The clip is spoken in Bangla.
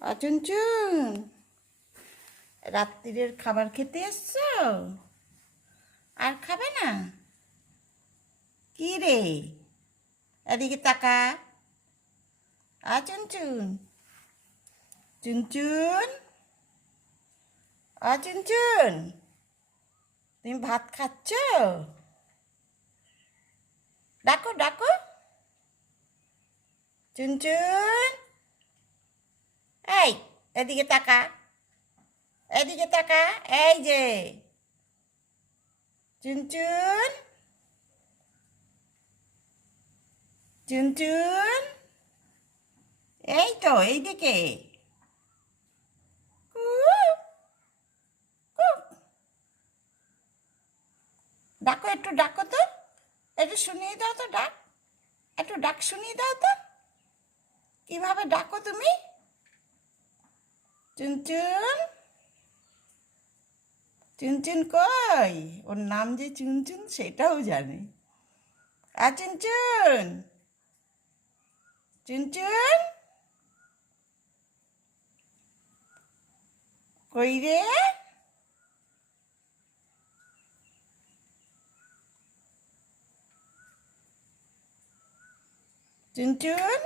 চুনচুন, রাত্রিরের খাবার খেতে এসছো? আর খাবে না? কি রে, এদিকে তাকা। চুনচুন, চুনচুন, চুনচুন, তুমি ভাত খাচ্ছ? ডাকো ডাকো। চুনচুন, এই, এদিকে তাকা, এদিকে তাকা। এই যে চুনচুন, চুনচুন, এই তো এইদিকে। Cook, cook. ডাকো, একটু ডাকো তো, একটু শুনিয়ে দাও তো ডাক, একটু ডাক শুনিয়ে দাও তো, কিভাবে ডাকো তুমি? চুনচুন, চুনচুন কই? ওর নাম যে চুনচুন সেটাও জানে। চুনচুন, চুনচুন, কই রে? চুনচুন,